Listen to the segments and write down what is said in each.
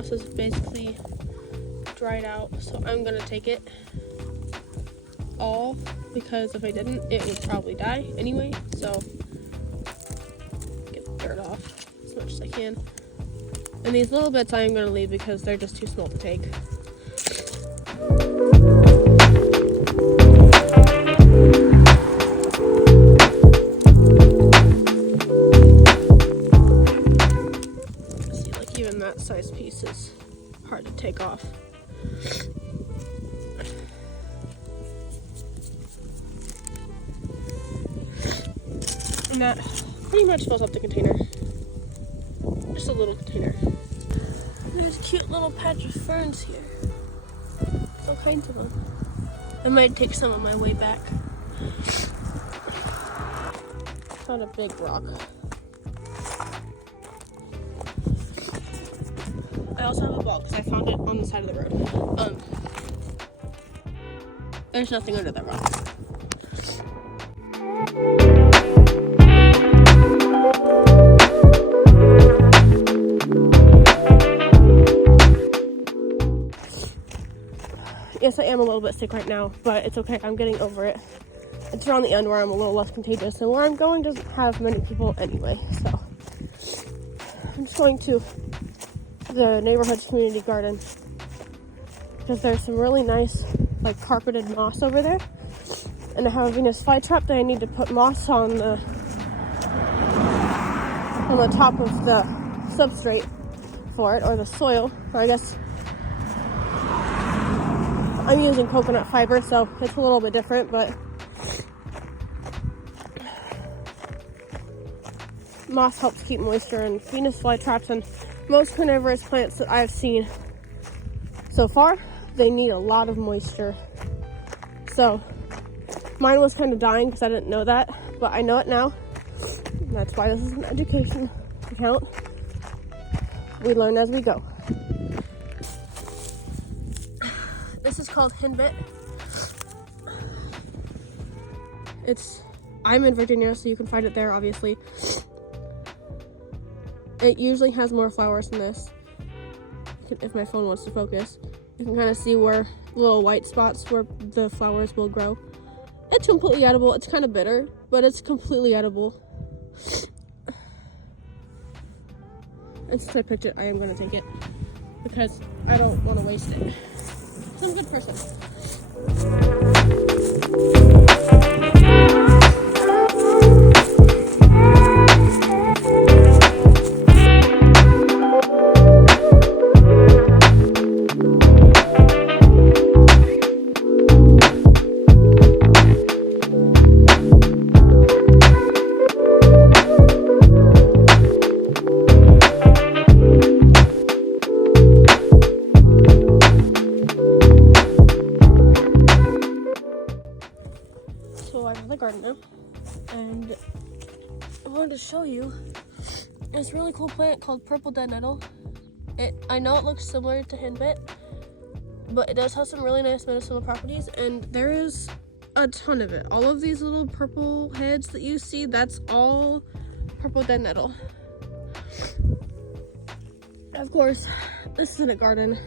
moss is basically dried out, so I'm gonna take it all, because if I didn't, it would probably die anyway. So get the dirt off as much as I can. And these little bits I am gonna leave because they're just too small to take. See, like even that size piece is hard to take off. And that pretty much fills up the container. Just a little container. There's a cute little patch of ferns here. All kinds of them. I might take some on my way back. Found a big rock. I also have a ball because I found it on the side of the road. There's nothing under that rock. Yes, I am a little bit sick right now, but it's okay. I'm getting over it. It's around the end where I'm a little less contagious, and where I'm going doesn't have many people anyway. So I'm just going to the neighborhood community garden because there's some really nice, like, carpeted moss over there, and I have a Venus flytrap that I need to put moss on the top of the substrate for it, or the soil. I guess I'm using coconut fiber, so it's a little bit different, but moss helps keep moisture, and Venus flytraps and most carnivorous plants that I've seen so far, they need a lot of moisture. So mine was kind of dying because I didn't know that, but I know it now. And that's why this is an education account. We learn as we go. This is called henbit. I'm in Virginia, so you can find it there, obviously. It usually has more flowers than this. If my phone wants to focus, you can kind of see where little white spots where the flowers will grow. It's completely edible. It's kind of bitter, but it's completely edible. And since I picked it, I am going to take it because I don't want to waste it. I'm a good person. So I'm in the garden now, and I wanted to show you this really cool plant called purple dead nettle. I know it looks similar to henbit, but it does have some really nice medicinal properties, and there is a ton of it. All of these little purple heads that you see, that's all purple dead nettle. Of course, this isn't a garden,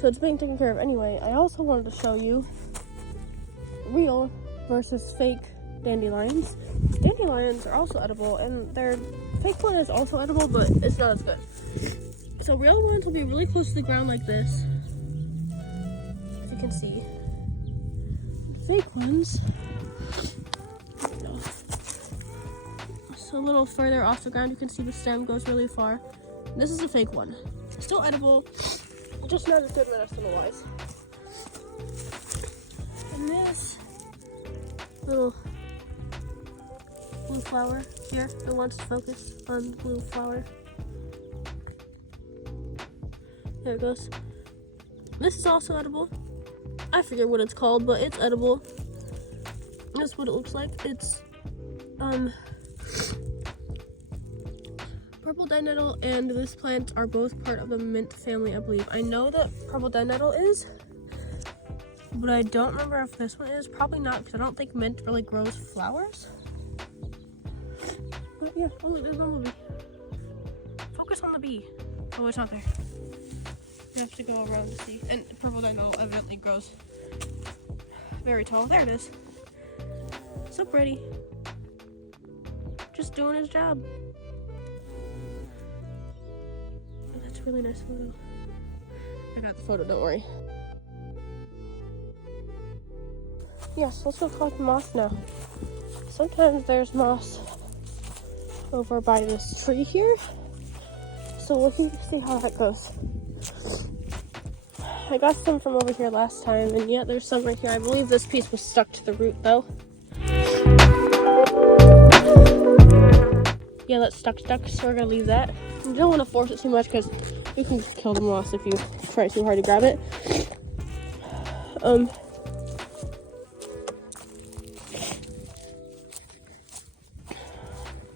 so it's being taken care of anyway. I also wanted to show you real versus fake dandelions. Dandelions are also edible, and their fake one is also edible, but it's not as good. So real ones will be really close to the ground like this, as you can see. Fake ones, so a little further off the ground, you can see the stem goes really far. This is a fake one. Still edible, just not as good medicinal-wise. And this little blue flower here, it wants to focus on the blue flower. There it goes. This is also edible. I forget what it's called, but it's edible. That's what it looks like. It's purple dead nettle and this plant are both part of the mint family, I believe. I know that purple dead nettle is, but I don't remember if this one is. Probably not, because I don't think mint really grows flowers. But yeah, oh, there's Bumblebee. Focus on the bee. Oh, it's not there. You have to go around to see. And purple dino evidently grows very tall. There it is. So pretty. Just doing his job. Oh, that's a really nice photo. I got the photo, don't worry. Yes, let's go collect moss now. Sometimes there's moss over by this tree here. So we'll see how that goes. I got some from over here last time, and yeah, there's some right here. I believe this piece was stuck to the root though. Yeah, that's stuck, so we're gonna leave that. You don't want to force it too much because you can just kill the moss if you try too hard to grab it.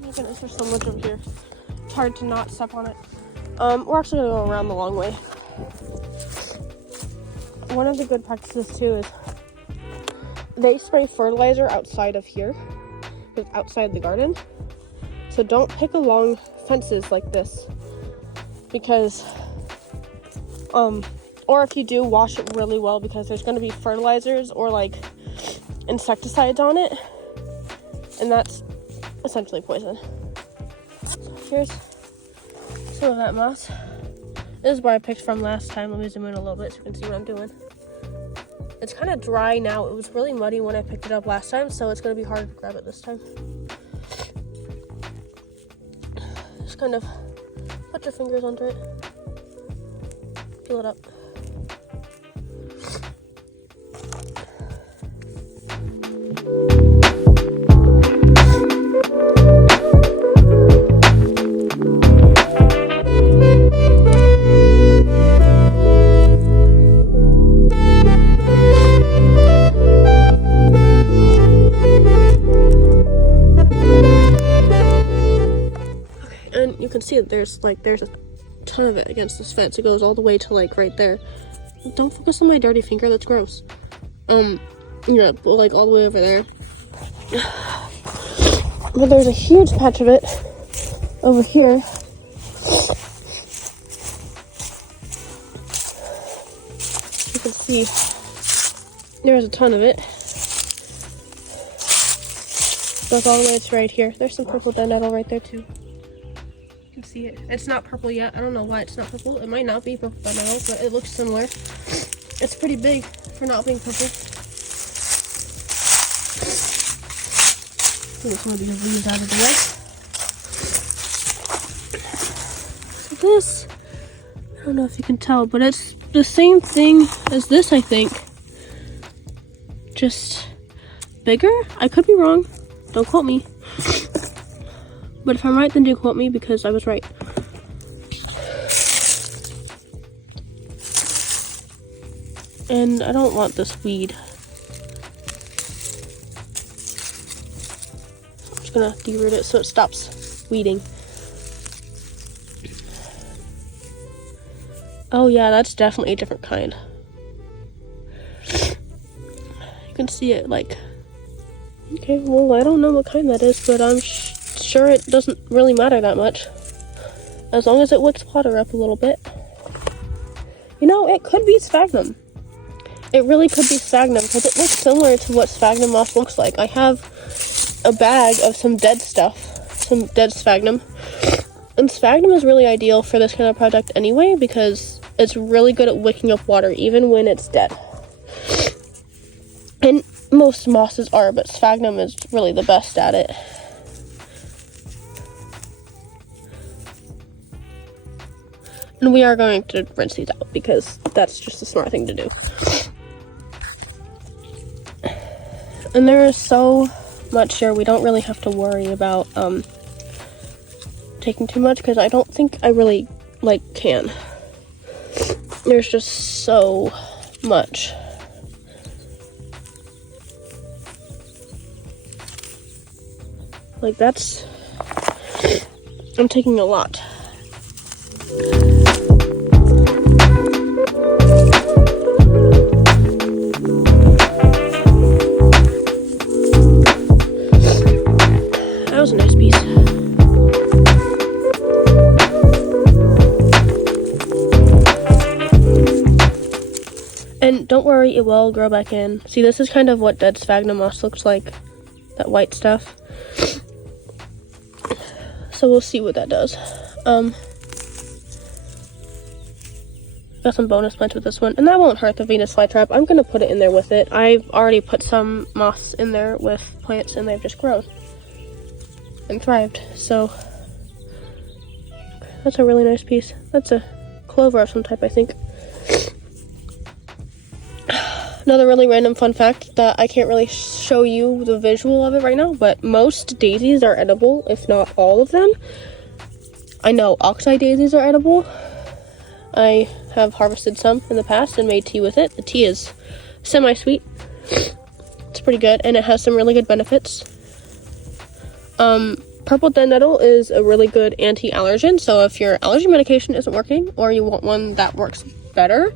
My goodness, there's so much over here. It's hard to not step on it. We're actually gonna go around the long way. One of the good practices too is they spray fertilizer outside of here, outside the garden. So don't pick along fences like this because, or if you do, wash it really well because there's going to be fertilizers or like insecticides on it, and that's essentially poison. So here's some of that moss. This is where I picked from last time. Let me zoom in a little bit so you can see what I'm doing. It's kind of dry now. It was really muddy when I picked it up last time, so it's going to be harder to grab it this time. Just kind of put your fingers under it. Peel it up. And you can see that there's a ton of it against this fence. It goes all the way to like right there. Don't focus on my dirty finger, that's gross. Yeah, like all the way over there. But there's a huge patch of it over here. You can see there's a ton of it. Goes all the way to right here. There's some purple dead nettle right there too. See it. It's not purple yet. I don't know why it's not purple. It might not be purple by now, but it looks similar. It's pretty big for not being purple. Get some of these leaves out of the way. So this, I don't know if you can tell, but it's the same thing as this, I think. Just bigger? I could be wrong. Don't quote me. But if I'm right, then do quote me because I was right. And I don't want this weed. I'm just gonna deroot it so it stops weeding. Oh yeah, that's definitely a different kind. You can see it like... Okay, well, I don't know what kind that is, but I'm sure it doesn't really matter that much as long as it wicks water up a little bit. You know, it could be sphagnum. It really could be sphagnum because it looks similar to what sphagnum moss looks like. I have a bag of some dead stuff, some dead sphagnum, and sphagnum is really ideal for this kind of project anyway because it's really good at wicking up water even when it's dead. And most mosses are, but sphagnum is really the best at it. And we are going to rinse these out because that's just a smart thing to do. And there is so much here, we don't really have to worry about taking too much because I don't think I really can. There's just so much. Like that's, I'm taking a lot. That was a nice piece. And don't worry, it will grow back in. See, this is kind of what dead sphagnum moss looks like, that white stuff. So we'll see what that does. Got some bonus plants with this one, and that won't hurt the Venus flytrap. I'm gonna put it in there with it. I've already put some moss in there with plants, and they've just grown and thrived. So that's a really nice piece. That's a clover of some type, I think. Another really random fun fact that I can't really show you the visual of it right now, but most daisies are edible, if not all of them. I know oxeye daisies are edible. I have harvested some in the past and made tea with it. The tea is semi-sweet. It's pretty good, and it has some really good benefits. Purple dead nettle is a really good anti-allergen, so if your allergy medication isn't working or you want one that works better,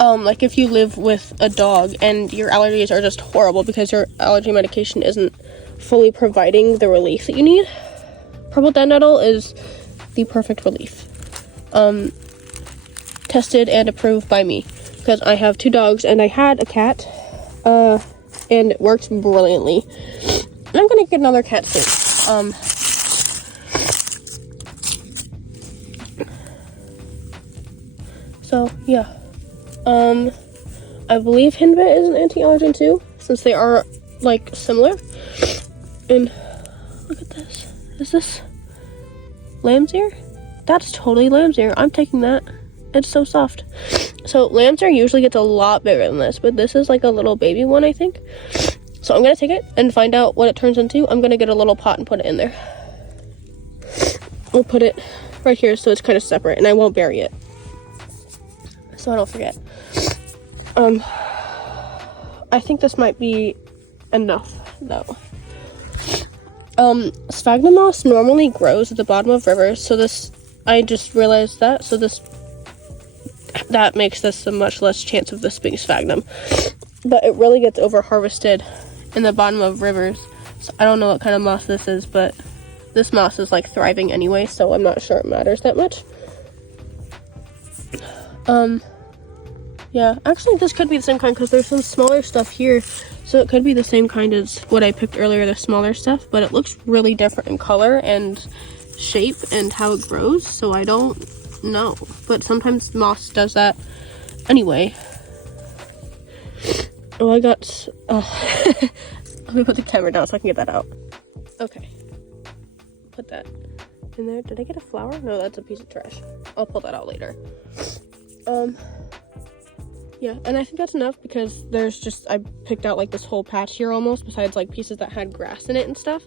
like if you live with a dog and your allergies are just horrible because your allergy medication isn't fully providing the relief that you need, purple dead nettle is the perfect relief. Tested and approved by me because I have 2 dogs and I had a cat, and it works brilliantly. And I'm gonna get another cat soon. So yeah. I believe henbit is an anti-allergen too, since they are like similar. And look at this. Is this lamb's ear? That's totally lamb's ear. I'm taking that. It's so soft. So lamb's ear usually gets a lot bigger than this, but this is like a little baby one, I think. So I'm gonna take it and find out what it turns into. I'm gonna get a little pot and put it in there. We'll put it right here so it's kind of separate, and I won't bury it, so I don't forget. I think this might be enough though. Sphagnum moss normally grows at the bottom of rivers, so this, I just realized that, so that makes this a much less chance of this being sphagnum. But it really gets over harvested in the bottom of rivers, so I don't know what kind of moss this is, but this moss is like thriving anyway, so I'm not sure it matters that much. Yeah, actually this could be the same kind because there's some smaller stuff here, so it could be the same kind as what I picked earlier, the smaller stuff, but it looks really different in color and shape and how it grows, so I don't know. But sometimes moss does that anyway. Oh, I got, let me put the camera down so I can get that out. Okay, put that in there. Did I get a flower? No, that's a piece of trash. I'll pull that out later. Yeah, and I think that's enough because there's just, I picked out like this whole patch here almost, besides like pieces that had grass in it and stuff.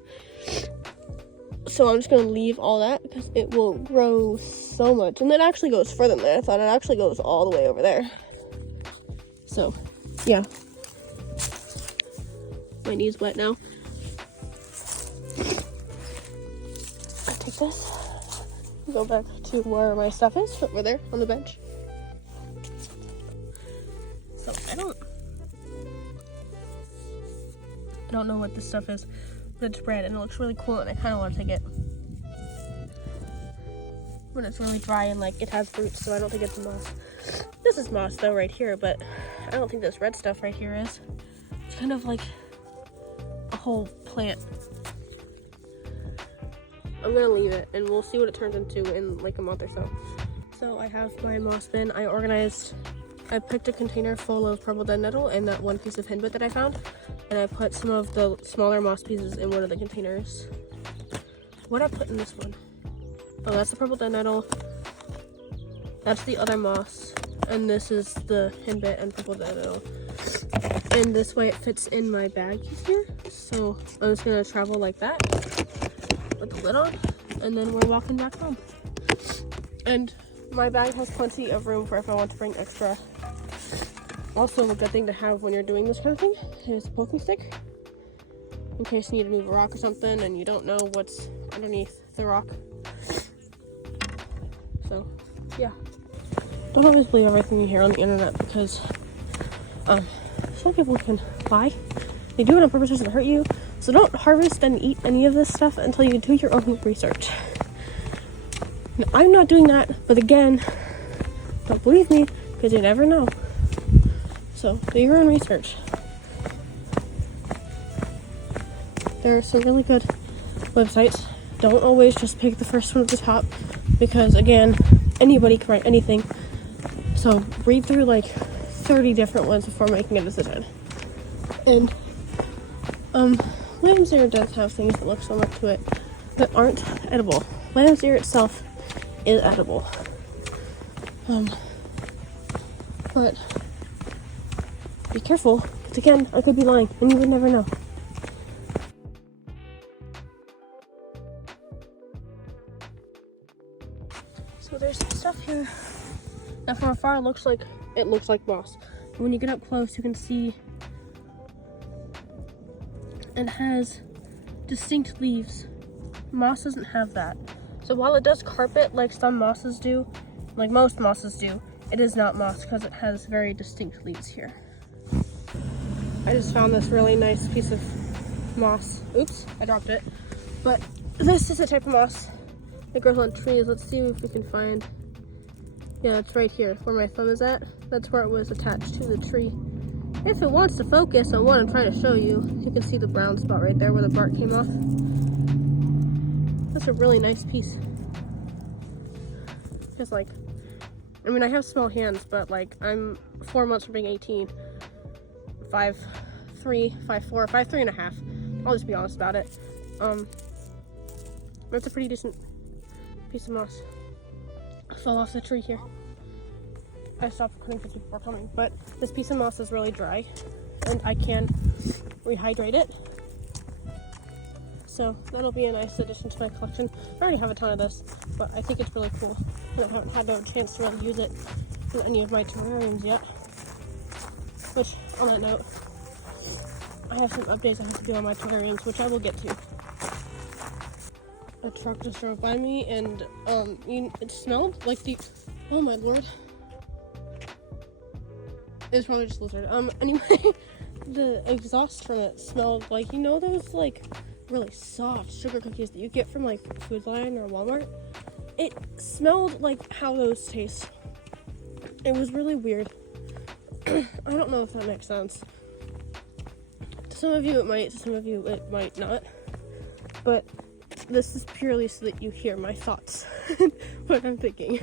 So I'm just gonna leave all that because it will grow so much. And it actually goes further than that. I thought it actually goes all the way over there. So, yeah. My knee's wet now. I take this, go back to where my stuff is, over there on the bench. So I don't know what this stuff is, but it's red and it looks really cool and I kind of want to take it. When it's really dry and like it has roots, so I don't think it's moss. This is moss though right here, but I don't think this red stuff right here is. It's kind of like a whole plant. I'm gonna leave it and we'll see what it turns into in like a month or so. So I have my moss bin. I picked a container full of purple dead nettle and that one piece of henbit that I found, and I put some of the smaller moss pieces in one of the containers. What did I put in this one? Oh, that's the purple dead nettle. That's the other moss, and this is the henbit and purple dead nettle. And this way it fits in my bag here. So I'm just gonna travel like that with the lid on, and then we're walking back home. And my bag has plenty of room for if I want to bring extra. Also, a good thing to have when you're doing this kind of thing is a poking stick, in case you need to move a rock or something and you don't know what's underneath the rock. So, yeah. Don't always believe everything you hear on the internet because some people can lie. They do it on purpose to hurt you. So don't harvest and eat any of this stuff until you do your own research. Now, I'm not doing that, but again, don't believe me, because you never know. So do your own research. There are some really good websites. Don't always just pick the first one at the top, because again, anybody can write anything. So read through like 30 different ones before making a decision. And lamb's ear does have things that look similar to it that aren't edible. Lamb's ear itself is edible. But be careful, because again, I could be lying and you would never know. So there's some stuff here that from afar looks like moss. When you get up close, you can see it has distinct leaves. Moss doesn't have that. So while it does carpet like some mosses do, like most mosses do, it is not moss because it has very distinct leaves here. I just found this really nice piece of moss. Oops, I dropped it. But this is a type of moss that grows on trees. Let's see if we can find. Yeah, it's right here where my thumb is at. That's where it was attached to the tree. If it wants to focus on what I'm trying to show you, you can see the brown spot right there where the bark came off. That's a really nice piece. Just like, I mean, I have small hands, but like I'm 4 months from being 18. 5'3", 5'4", 5'3 and a half. I'll just be honest about it. That's a pretty decent piece of moss. Fell off the tree here. I stopped cutting because people were coming, but this piece of moss is really dry and I can rehydrate it. So that'll be a nice addition to my collection. I already have a ton of this, but I think it's really cool. And I haven't had a chance to really use it in any of my terrariums yet. Which, on that note, I have some updates I have to do on my terrariums, which I will get to. A truck just drove by me and it smelled like the, oh my lord. It's probably just a lizard. Anyway, the exhaust from it smelled like, you know those like really soft sugar cookies that you get from like Food Lion or Walmart? It smelled like how those taste. It was really weird. I don't know if that makes sense. To some of you it might, to some of you it might not. But this is purely so that you hear my thoughts, what I'm thinking.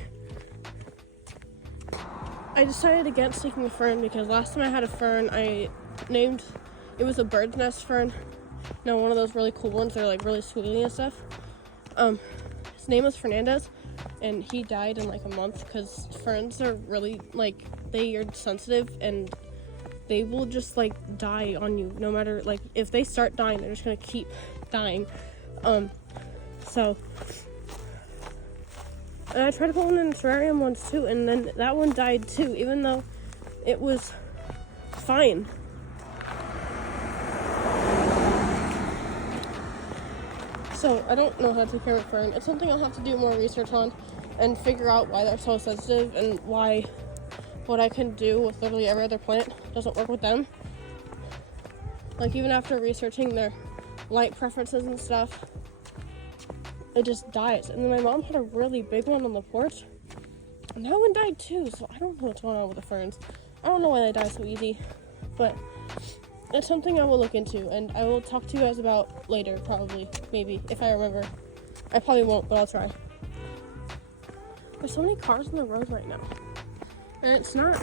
I decided against taking a fern because last time I had a fern, it was a bird's nest fern. You know, one of those really cool ones that are like really squiggly and stuff. His name was Fernandez, and he died in like a month because ferns are really like, they are sensitive and they will just like die on you no matter, like if they start dying, they're just gonna keep dying. So and I tried to put one in a terrarium once too, and then that one died too, even though it was fine. So I don't know how to take care of a fern. It's something I'll have to do more research on and figure out why they're so sensitive and why what I can do with literally every other plant doesn't work with them. Like even after researching their light preferences and stuff, it just dies. And then my mom had a really big one on the porch, and that one died too, so I don't know what's going on with the ferns. I don't know why they die so easy, but it's something I will look into, and I will talk to you guys about later, probably, maybe, if I remember. I probably won't, but I'll try. There's so many cars on the road right now, and it's not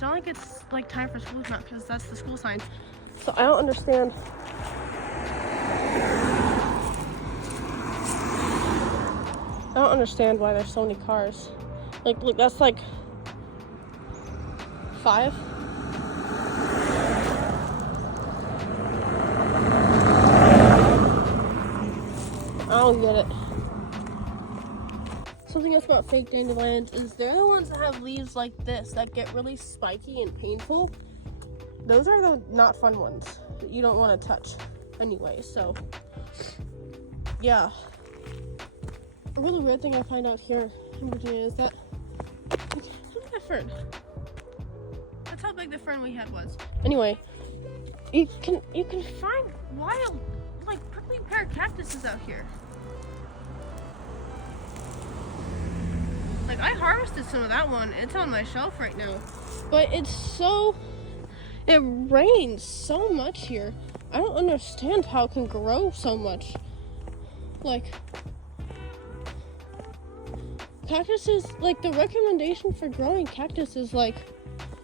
like it's like time for school not because that's the school sign. So I don't understand. I don't understand why there's so many cars. Like, look, that's like 5. I don't get it. Something else about fake dandelions is they're the ones that have leaves like this that get really spiky and painful. Those are the not fun ones that you don't want to touch anyway, so yeah. A really weird thing I find out here in Virginia is that, look at that fern. That's how big the fern we had was. Anyway, you can find wild, like prickly pear cactuses out here. Like I harvested tasted some of that one. It's on my shelf right now. But it rains so much here. I don't understand how it can grow so much. Like, cactuses, like the recommendation for growing cactus is like,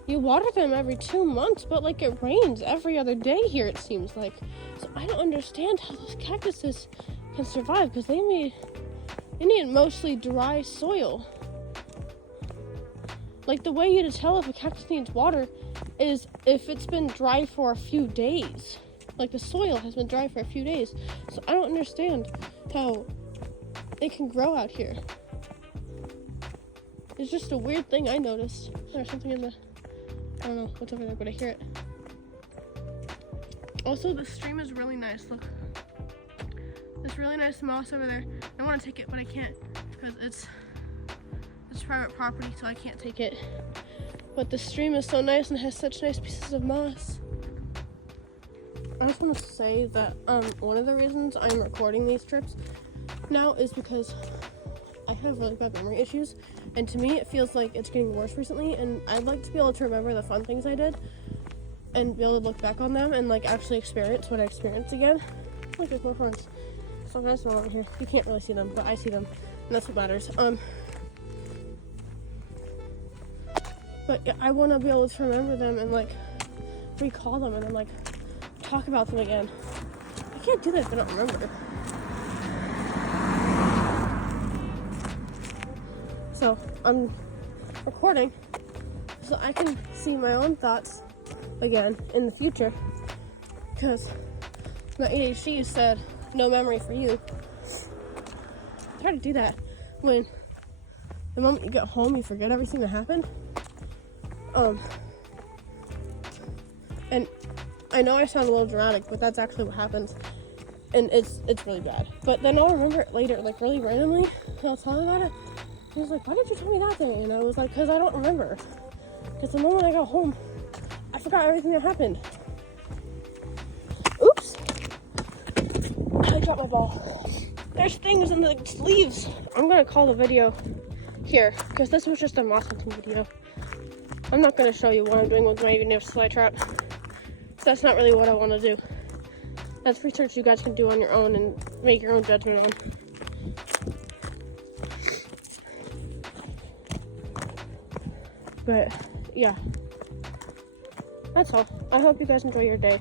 you water them every 2 months, but like it rains every other day here, it seems like. So I don't understand how those cactuses can survive, because they need mostly dry soil. Like, the way you to tell if a cactus needs water is if it's been dry for a few days. Like, the soil has been dry for a few days. So I don't understand how it can grow out here. It's just a weird thing I noticed. There's something in the, I don't know what's over there, but I hear it. Also, the stream is really nice. Look, this really nice moss over there. I want to take it, but I can't because it's private property, so I can't take it. But the stream is so nice and has such nice pieces of moss. I just want to say that one of the reasons I'm recording these trips now is because I have really bad memory issues, and to me it feels like it's getting worse recently, and I'd like to be able to remember the fun things I did and be able to look back on them and like actually experience what I experienced again. Look, there's more horns. So nice one over here. You can't really see them, but I see them, and that's what matters. But yeah, I want to be able to remember them and like recall them and then like talk about them again. I can't do that if I don't remember. So I'm recording so I can see my own thoughts again in the future, because my ADHD said no memory for you. Try to do that when the moment you get home you forget everything that happened. And I know I sound a little dramatic, but that's actually what happens, and it's really bad. But then I'll remember it later, like really randomly, and I'll tell him about it. He was like, "Why did you tell me that day?" And I was like, "Because I don't remember. Because the moment I got home, I forgot everything that happened." Oops! I dropped my ball. There's things in the sleeves. I'm gonna call the video here, because this was just a moss hunting video. I'm not going to show you what I'm doing with my Igneous flytrap. That's not really what I want to do. That's research you guys can do on your own and make your own judgment on. But yeah, that's all. I hope you guys enjoy your day.